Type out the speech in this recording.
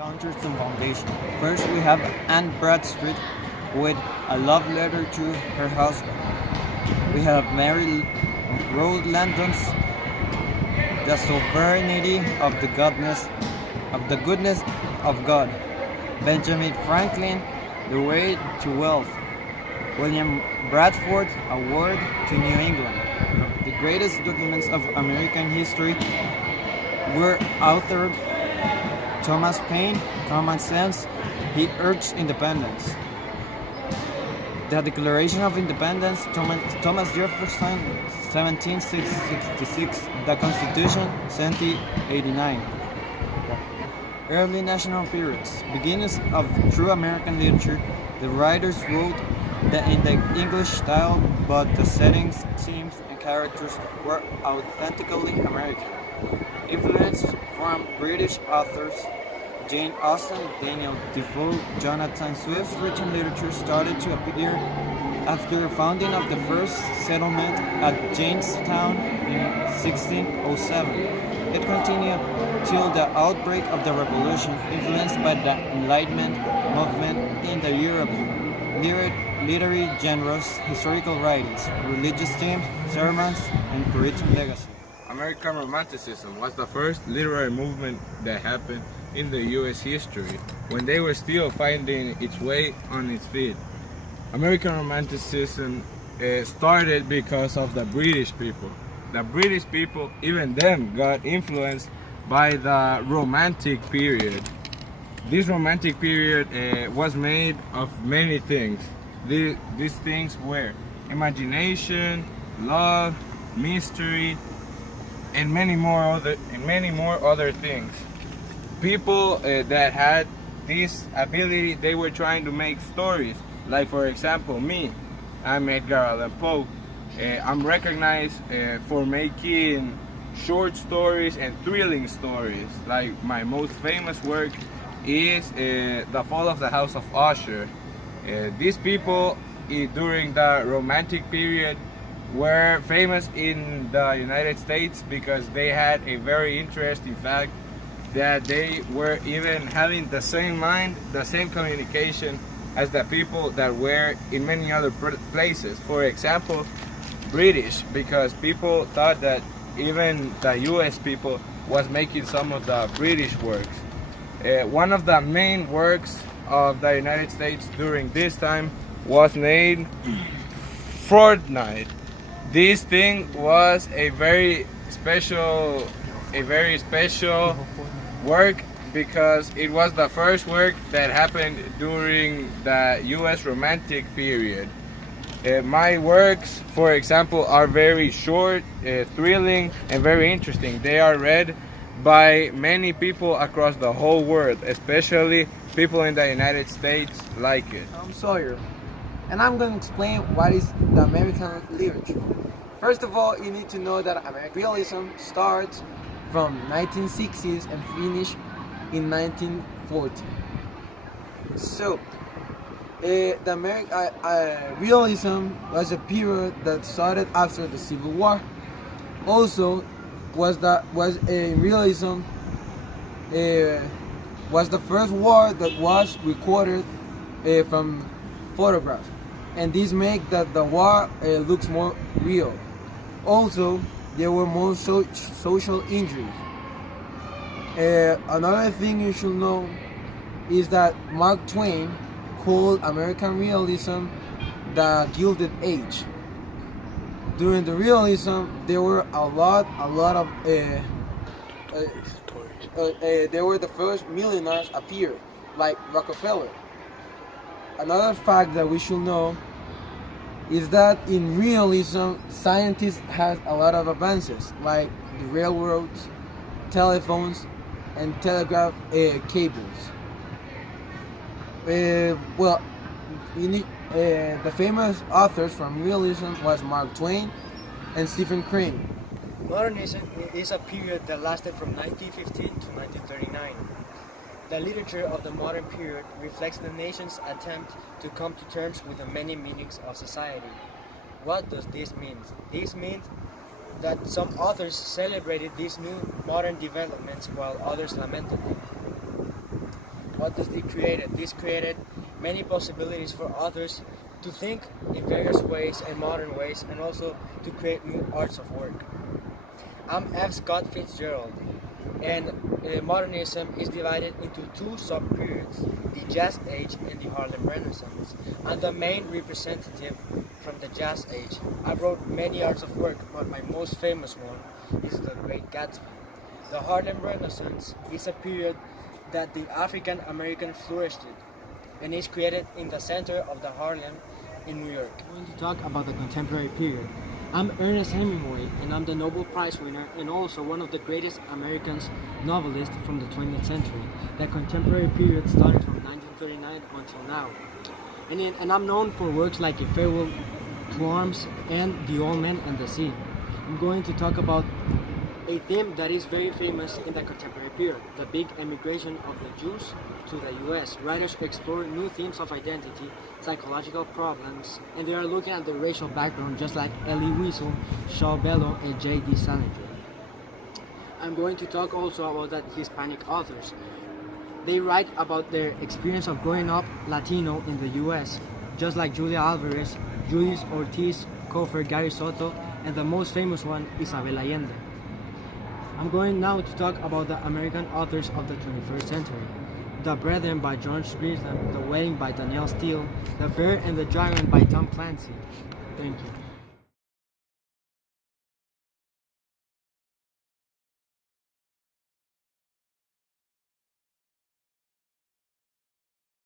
encounter some foundation. First, we have Anne Bradstreet with a love letter to her husband. We have Mary Rowland's The Sovereignty of the Goodness of God. Benjamin Franklin, The Way to Wealth. William Bradford, A Word to New England. The greatest documents of American history were authored Thomas Paine, Common Sense. He urged independence. The Declaration of Independence, Thomas Jefferson, 1766. The Constitution, 1789. Early national periods, beginnings of true American literature. The writers wrote in the English style, but the settings, themes, and characters were authentically American. Influence from British authors, Jane Austen, Daniel Defoe, Jonathan Swift's written literature started to appear after the founding of the first settlement at Jamestown in 1607. It continued till the outbreak of the Revolution, influenced by the Enlightenment movement in the Europe, literary genres, historical writings, religious themes, sermons, and Puritan legacy. American Romanticism was the first literary movement that happened in the U.S. history when they were still finding its way on its feet. American Romanticism started because of the British people. The British people, even them, got influenced by the Romantic period. This Romantic period was made of many things. These things were imagination, love, mystery, and many more other things. People that had this ability, they were trying to make stories. Like, for example, me, I'm Edgar Allan Poe. I'm recognized for making short stories and thrilling stories. Like, my most famous work is The Fall of the House of Usher. These people during the Romantic period were famous in the United States because they had a very interesting fact that they were even having the same mind, the same communication as the people that were in many other places. For example, British, because people thought that even the US people was making some of the British works. One of the main works of the United States during this time was named Fortnite. This thing was a very special work because it was the first work that happened during the US Romantic period. My works, for example, are very short, thrilling, and very interesting. They are read by many people across the whole world, especially people in the United States like it. I'm Sawyer, and I'm going to explain what is the American literature. First of all, you need to know that American realism starts from 1960s and finished in 1940. So, the American realism was a period that started after the Civil War. Also, realism was the first war that was recorded from photographs, and this makes that the war looks more real. Also, there were more social injuries. Another thing you should know is that Mark Twain called American realism the Gilded Age. During the realism, there were a lot of there were the first millionaires appeared, like Rockefeller. Another fact that we should know is that in realism, scientists had a lot of advances, like the railroads, telephones, and telegraph cables. The famous authors from realism was Mark Twain and Stephen Crane. Modernism is a period that lasted from 1915 to 1939. The literature of the modern period reflects the nation's attempt to come to terms with the many meanings of society. What does this mean? This means that some authors celebrated these new modern developments while others lamented them. what does this create? This created many possibilities for authors to think in various ways and modern ways, and also to create new arts of work. I'm F. Scott Fitzgerald, and modernism is divided into two sub-periods, the Jazz Age and the Harlem Renaissance. I'm the main representative from the Jazz Age. I wrote many arts of work, but my most famous one is The Great Gatsby. The Harlem Renaissance is a period that the African American flourished and is created in the center of the Harlem in New York. I'm going to talk about the contemporary period. I'm Ernest Hemingway, and I'm the Nobel Prize winner and also one of the greatest American novelists from the 20th century. The contemporary period started from 1939 until now. And I'm known for works like A Farewell to Arms and The Old Man and the Sea. I'm going to talk about a theme that is very famous in the contemporary period, the big emigration of the Jews to the US. Writers explore new themes of identity, psychological problems, and they are looking at the racial background just like Elie Wiesel, Saul Bellow, and J.D. Salinger. I'm going to talk also about the Hispanic authors. They write about their experience of growing up Latino in the US, just like Julia Alvarez, Julius Ortiz, Cofer, Gary Soto, and the most famous one, Isabel Allende. I'm going now to talk about the American authors of the 21st century. The Brethren by George Grisham, The Wedding by Danielle Steele, The Bear and the Dragon by Tom Clancy. Thank you.